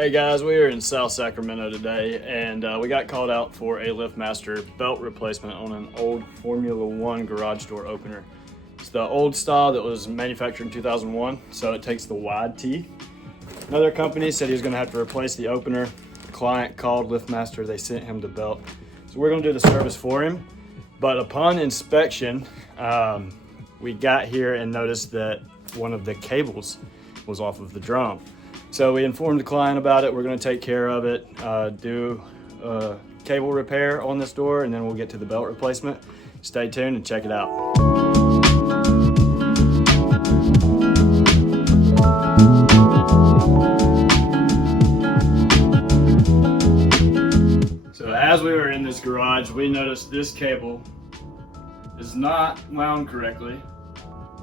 Hey guys, we are in South Sacramento today, and we got called out for a LiftMaster belt replacement on an old Formula One garage door opener. It's the old style that was manufactured in 2001, so it takes the wide teeth. Another company said he was going to have to replace the opener. The client called LiftMaster, they sent him the belt. So we're going to do the service for him, but upon inspection, we got here and noticed that one of the cables was off of the drum. So we informed the client about it. We're going to take care of it, do a cable repair on this door, and then we'll get to the belt replacement. Stay tuned and check it out. So as we were in this garage, we noticed this cable is not wound correctly.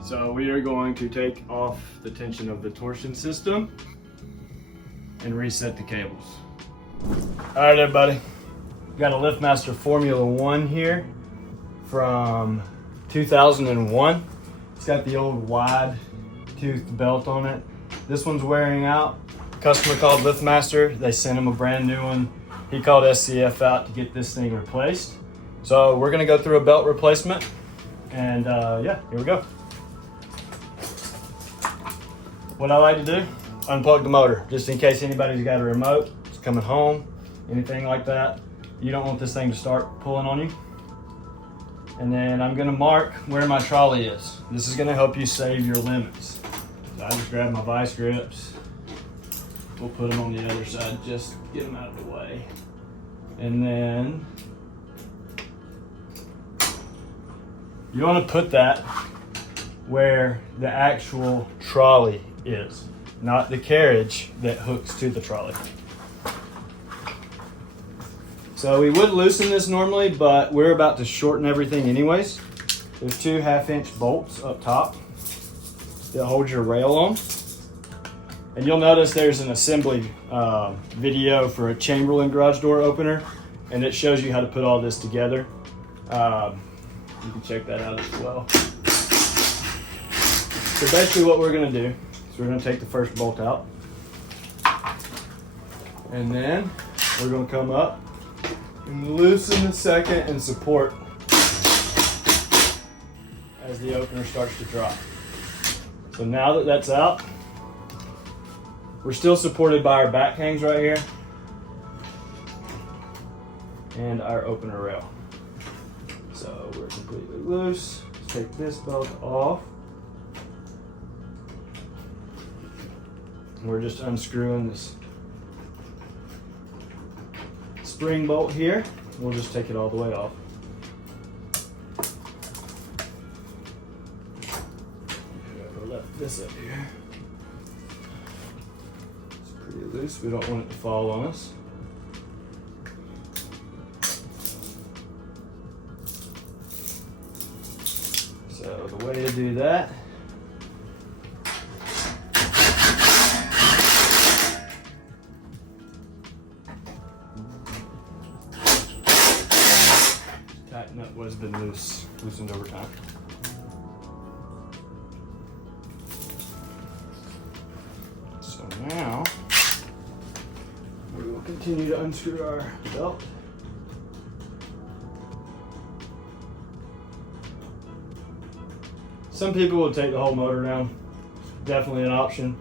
So we are going to take off the tension of the torsion system and reset the cables. All right, everybody. Got a LiftMaster Formula One here from 2001. It's got the old wide toothed belt on it. This one's wearing out. Customer called LiftMaster. They sent him a brand new one. He called SCF out to get this thing replaced. So we're gonna go through a belt replacement, and yeah, here we go. What I like to do, unplug the motor, just in case anybody's got a remote, it's coming home, anything like that. You don't want this thing to start pulling on you. And then I'm gonna mark where my trolley is. This is gonna help you save your limits. So I just grab my vice grips. We'll put them on the other side, just get them out of the way. And then you wanna put that where the actual trolley is, not the carriage that hooks to the trolley. So we would loosen this normally, but we're about to shorten everything anyways. There's two 1/2-inch bolts up top that hold your rail on. And you'll notice there's an assembly video for a Chamberlain garage door opener, and it shows you how to put all this together. You can check that out as well. So basically what we're gonna do, we're going to take the first bolt out, and then we're going to come up and loosen the second and support as the opener starts to drop. So now that that's out, we're still supported by our back hangs right here and our opener rail. So we're completely loose. Let's take this bolt off. We're just unscrewing this spring bolt here. We'll just take it all the way off. I'll lift this up here. It's pretty loose. We don't want it to fall on us. So the way to do that, tighten up what's been loosened over time. So now we will continue to unscrew our belt. Some people will take the whole motor down. Definitely an option.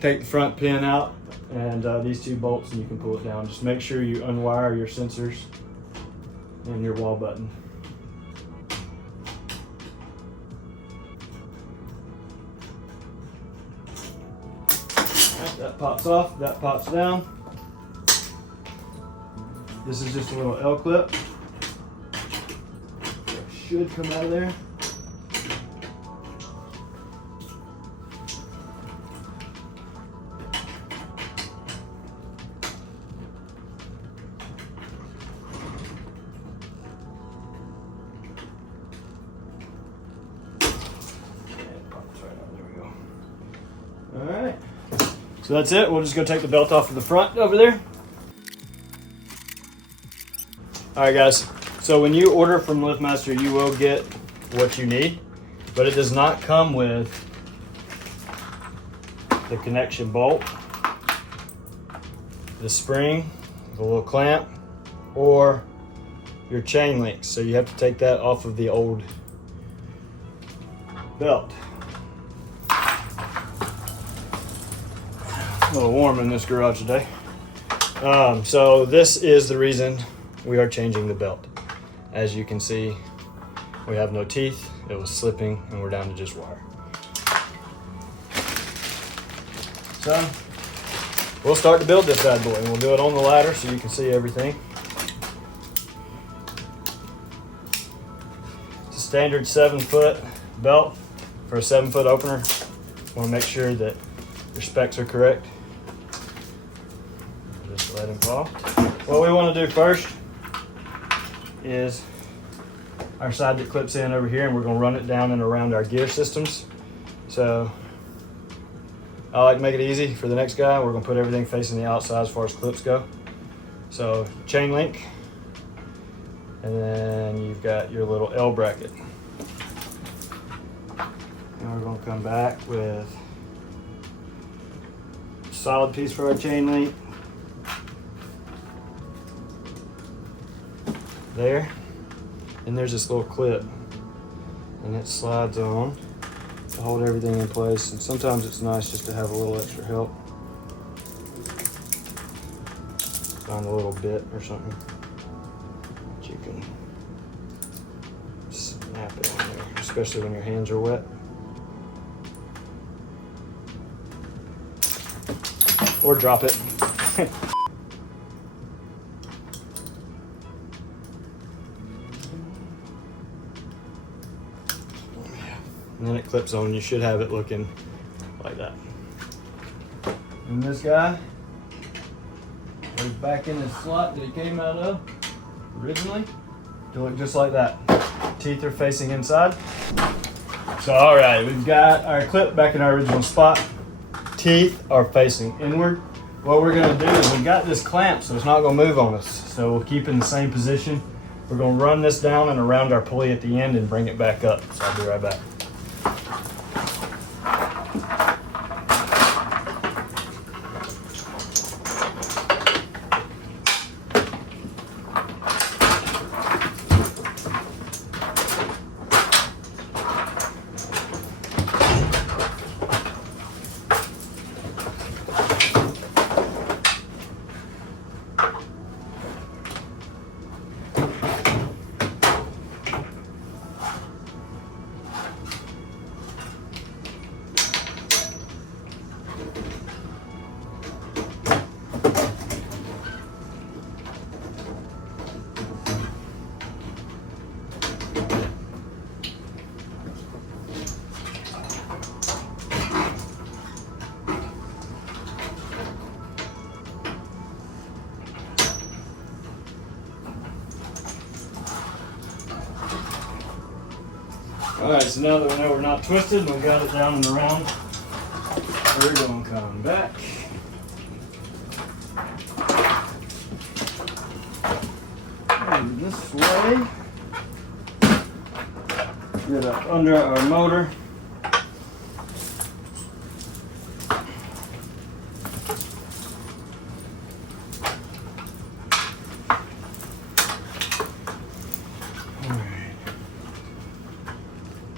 Take the front pin out and these two bolts, and you can pull it down. Just make sure you unwire your sensors and your wall button. Right, that pops off, that pops down. This is just a little L clip. It should come out of there. All right, so that's it. We'll just go take the belt off of the front over there. All right, guys. So when you order from LiftMaster, you will get what you need, but it does not come with the connection bolt the spring, the little clamp, or your chain links. So you have to take that off of the old belt. A little warm in this garage today. So this is the reason we are changing the belt. As you can see, we have no teeth, it was slipping, and we're down to just wire. So we'll start to build this bad boy, and we'll do it on the ladder so you can see everything. It's a standard 7-foot belt for a 7-foot opener. Want to make sure that your specs are correct. Just let him fall. What we want to do first is our side that clips in over here, and we're going to run it down and around our gear systems. So I like to make it easy for the next guy. We're going to put everything facing the outside as far as clips go. So chain link, and then you've got your little L bracket. And we're going to come back with a solid piece for our chain link. There. And there's this little clip, and it slides on to hold everything in place. And sometimes it's nice just to have a little extra help. Find a little bit or something that you can snap it on there, especially when your hands are wet. Or drop it. And then it clips on. You should have it looking like that. And this guy goes back in his slot that he came out of originally to look just like that. Teeth are facing inside. So all right, we've got our clip back in our original spot. Teeth are facing inward. What we're gonna do is we got this clamp so it's not gonna move on us. So we'll keep in the same position. We're gonna run this down and around our pulley at the end and bring it back up. So I'll be right back. All right, so now that we know we're not twisted, we've got it down and around, we're going to come back. And this way, get up under our motor.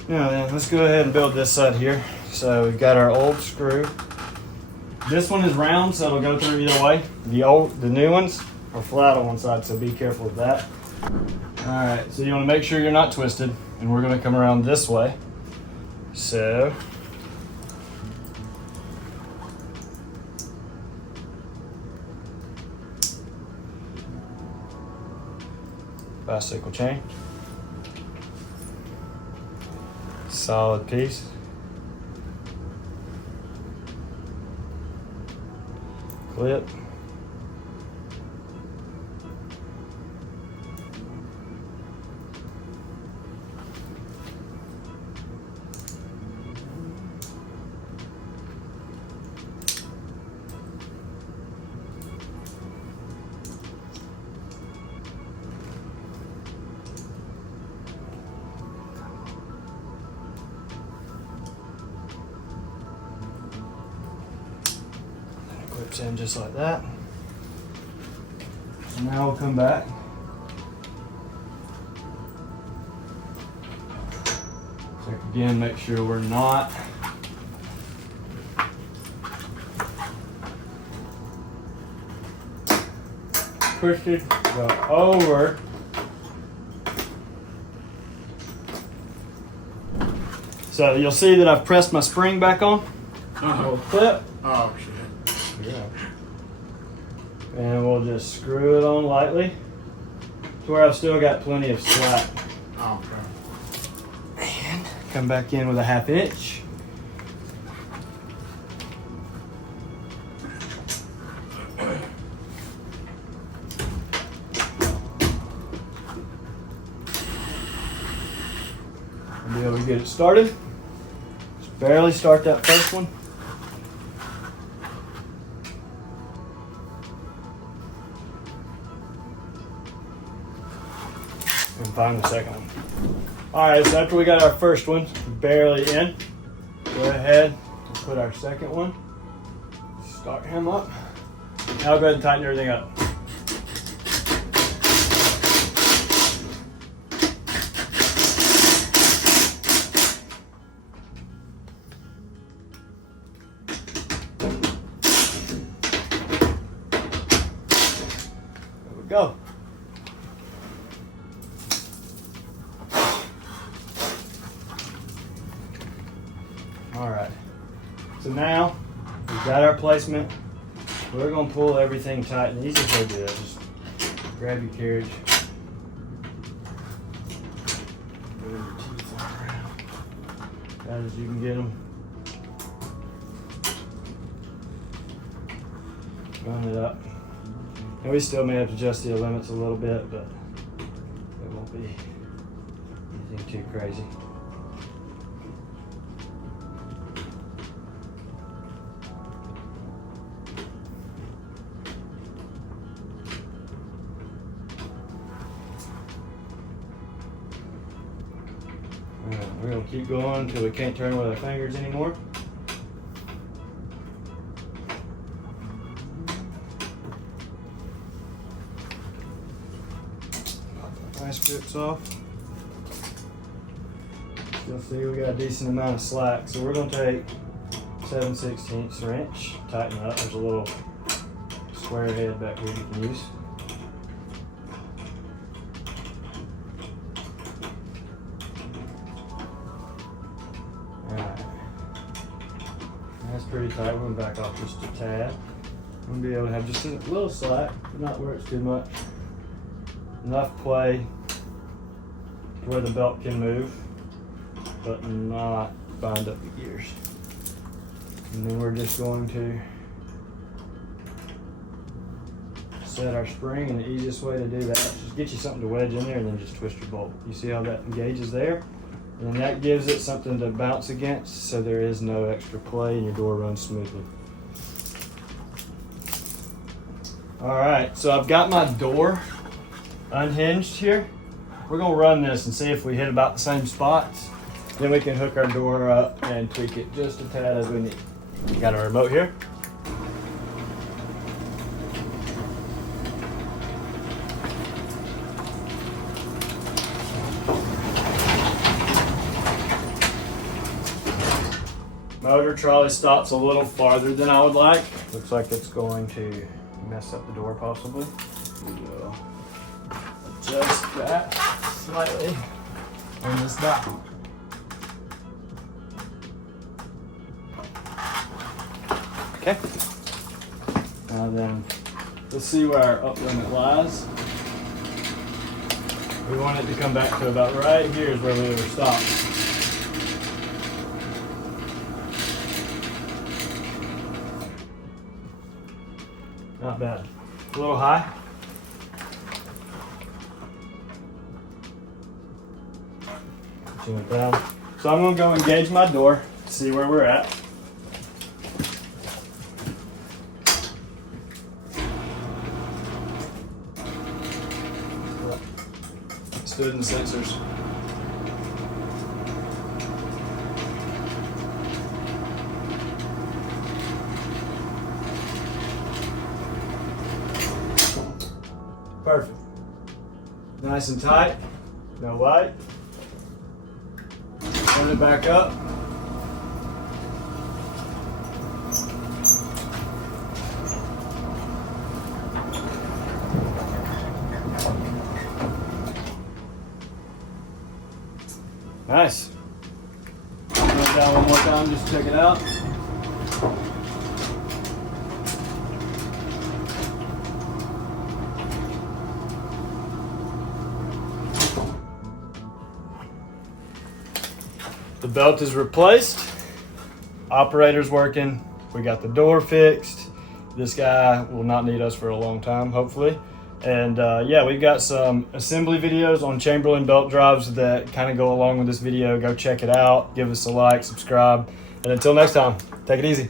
Now then, let's go ahead and build this side here. So we've got our old screw. This one is round, so it'll go through either way. The new ones are flat on one side, so be careful of that. All right, so you want to make sure you're not twisted, and we're going to come around this way. So bicycle chain. Solid piece. Clip. In just like that. Now we'll come back. Check again, make sure we're not push it, go over. So you'll see that I've pressed my spring back on. Little clip. Oh shit. Yeah. And we'll just screw it on lightly to where I've still got plenty of slack. Oh, okay. And come back in with a 1/2 inch. And be able to get it started. Just barely start that first one. And find the second one. Alright, so after we got our first one barely in, go ahead and put our second one. Start him up. Now go ahead and tighten everything up. There we go. Alright, so now we've got our placement. We're going to pull everything tight, and the easiest way to do that is just grab your carriage. Move your teeth all around. Tight as you can get them. Run it up. And we still may have to adjust the limits a little bit, but it won't be anything too crazy. We're going to keep going until we can't turn with our fingers anymore. Pop the vice grips off. You'll see we got a decent amount of slack, so we're going to take 7/16 wrench, tighten up. There's a little square head back here you can use. That's pretty tight. We're going to back off just a tad. I'm going to be able to have just a little slack, but not where it's too much. Enough play where the belt can move, but not bind up the gears. And then we're just going to set our spring, and the easiest way to do that is just get you something to wedge in there and then just twist your bolt. You see how that engages there? And that gives it something to bounce against, so there is no extra play and your door runs smoothly. All right, so I've got my door unhinged here. We're gonna run this and see if we hit about the same spots. Then we can hook our door up and tweak it just a tad as we need. Got our remote here. Motor trolley stops a little farther than I would like. Looks like it's going to mess up the door possibly. We'll adjust that slightly on this dot. Okay. Now then, let's see where our up limit lies. We want it to come back to about right here is where we were stopped. Not bad. A little high. Pushing it down. So I'm going to go engage my door, see where we're at. Stood in the sensors. Perfect. Nice and tight. No light. Turn it back up. Nice. Run it down one more time just to check it out. The belt is replaced. Operator's working. We got the door fixed. This guy will not need us for a long time, hopefully. And yeah, we've got some assembly videos on Chamberlain belt drives that kind of go along with this video. Go check it out. Give us a like, subscribe. And until next time, take it easy.